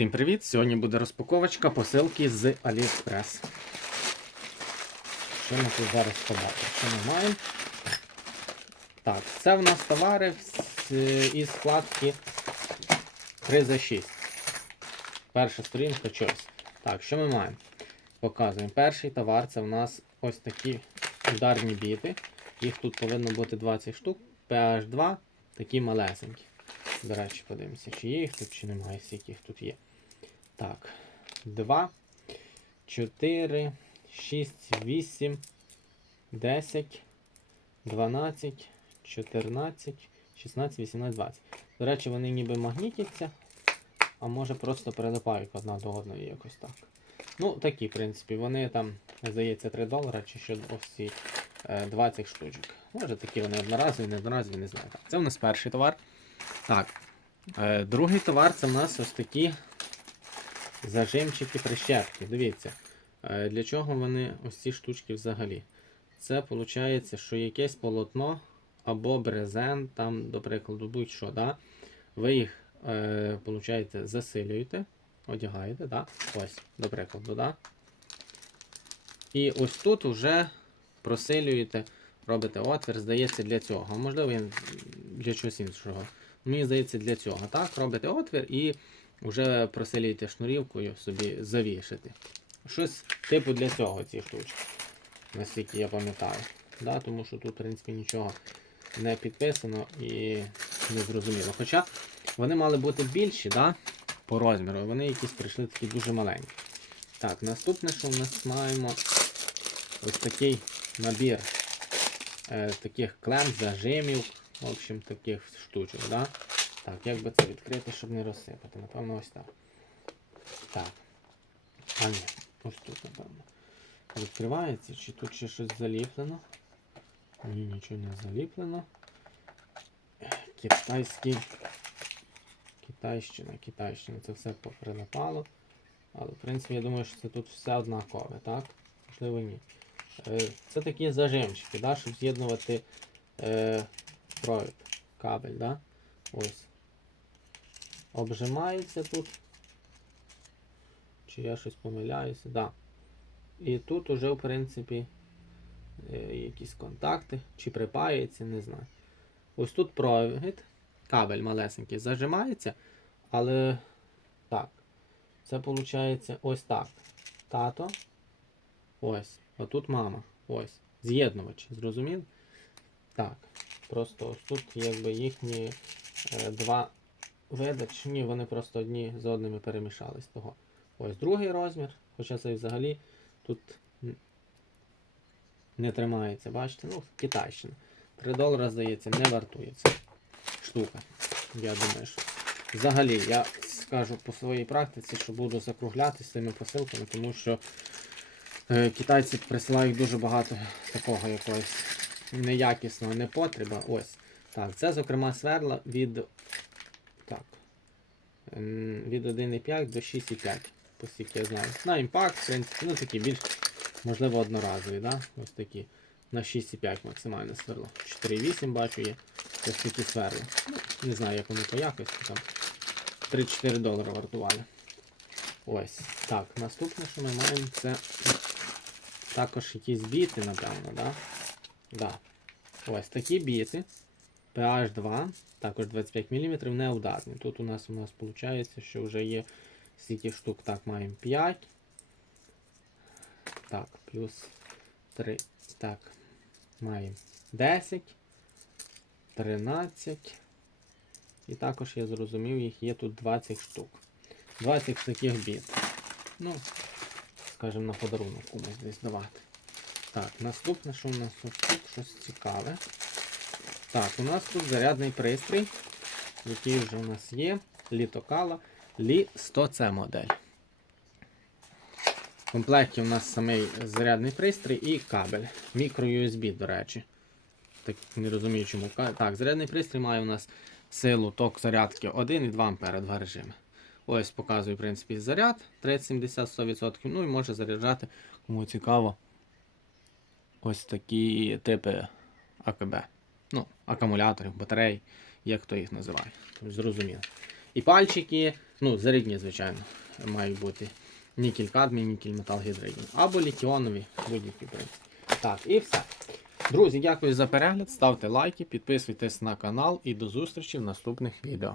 Всім привіт! Сьогодні буде розпаковочка посилки з AliExpress. Що ми тут зараз побачимо? Що ми маємо? Так, це в нас товари із складки 3 за 6. Перша сторінка Choice. Так, що ми маємо? Показуємо. Перший товар це в нас ось такі ударні біти. Їх тут повинно бути 20 штук. PH2, такі малесенькі. До речі, подивимося, чи є їх тут, чи немає, скільки їх тут є. Так, 2, 4, 6, 8, 10, 12, 14, 16, 18, 20. До речі, вони ніби магнітяться, а може просто прилипають одна до одної якось так. Ну, такі, в принципі, вони там, здається, 3 долара чи що ось ці е, 20 штучок. Може такі вони одноразові, не одноразові, не знаю. Так, це у нас перший товар. Так. Е, другий товар це в нас ось такі зажимчики прищепки. Дивіться, е, для чого вони ось ці штучки взагалі? Це виходить, що якесь полотно або брезент, там, до прикладу, будь-що, да? ви їх е, засилюєте, одягаєте, да? ось, до прикладу, да? і ось тут вже просилюєте, робите отвір, здається, для цього. Можливо, для чогось іншого. Мені здається, для цього. Так, робите отвір і вже просилюєте шнурівкою собі завішати. Щось типу для цього ці штучки. Наскільки я пам'ятаю. Да, тому що тут, в принципі, нічого не підписано і не зрозуміло. Хоча вони мали бути більші, да, по розміру, вони якісь прийшли такі дуже маленькі. Так, наступне, що в нас маємо ось такий набір е, таких клем, зажимів, в общем, таких штучок. Да? Так, як би це відкрити, щоб не розсипати? Напевно, ось так. Так. А ні, ось тут, напевно. Відкривається, чи тут ще щось заліплено? Ні, нічого не заліплено. Китайський. Китайщина, Китайщина. Це все поприлипало. Але, в принципі, я думаю, що це тут все однакове, так? Можливо, ні. Е, Це такі зажимчики, да, щоб з'єднувати е, провід, кабель, да? Ось. Обжимається тут. Чи я щось помиляюся? Да. І тут уже, в принципі, е, якісь контакти, чи припаюється, не знаю. Ось тут провід, кабель малесенький, зажимається, але так. Це виходить ось так. Тато. Ось. А тут мама. Ось. З'єднувач. Зрозумів? Так. Просто ось тут якби їхні е, два види. Чи ні, вони просто одні з одними перемішались того. Ось другий розмір. Хоча це взагалі тут не тримається. Бачите? Ну, Китайщина. 3 долара, здається, не вартує ця штука. Я думаю, що. Взагалі, я скажу по своїй практиці, що буду закругляти з цими посилками, тому що е, китайці присилають дуже багато такого якогось неякісного непотреба. Ось. Так, це, зокрема, сверла від. Так. Від 1,5 до 6,5, оскільки я знаю. На імпакт, в принципі, ну такі більш, можливо, одноразові, да? Ось такі. На 6,5 максимальне сверло. 4,8 бачу є. Ось такі сверла. Ну, не знаю, як вони по якості там. 3-4 долари вартували. Ось. Так, наступне, що ми маємо, це також якісь біти, напевно, да? Да. Ось такі біти. PH2, також 25 мм, неударні. Тут у нас у нас виходить, що вже є стільки штук. Так, маємо 5. Так, плюс 3. Так, маємо 10, 13. І також я зрозумів, їх є тут 20 штук. 20 таких біт. Ну, скажімо, на подарунок комусь десь давати. Так, наступне, що у нас тут щось цікаве. Так, у нас тут зарядний пристрій, який вже у нас є. Літокала Лі 100C модель. В комплекті у нас самий зарядний пристрій і кабель. Мікро USB, до речі. Так не розумію, чому. Так, зарядний пристрій має у нас силу ток зарядки 1 і 2 ампера, два режими. Ось показую, в принципі, заряд 30-70-100%. Ну і може заряджати, кому цікаво, ось такі типи АКБ. Ну, акумуляторів, батарей, як хто їх називає. Тобто, зрозуміло. І пальчики, ну, зарядні, звичайно, мають бути. Нікель кадмій, нікель метал гідридні. Або літіонові, будь-які принципі. Так, і все. Друзі, дякую за перегляд. Ставте лайки, підписуйтесь на канал і до зустрічі в наступних відео.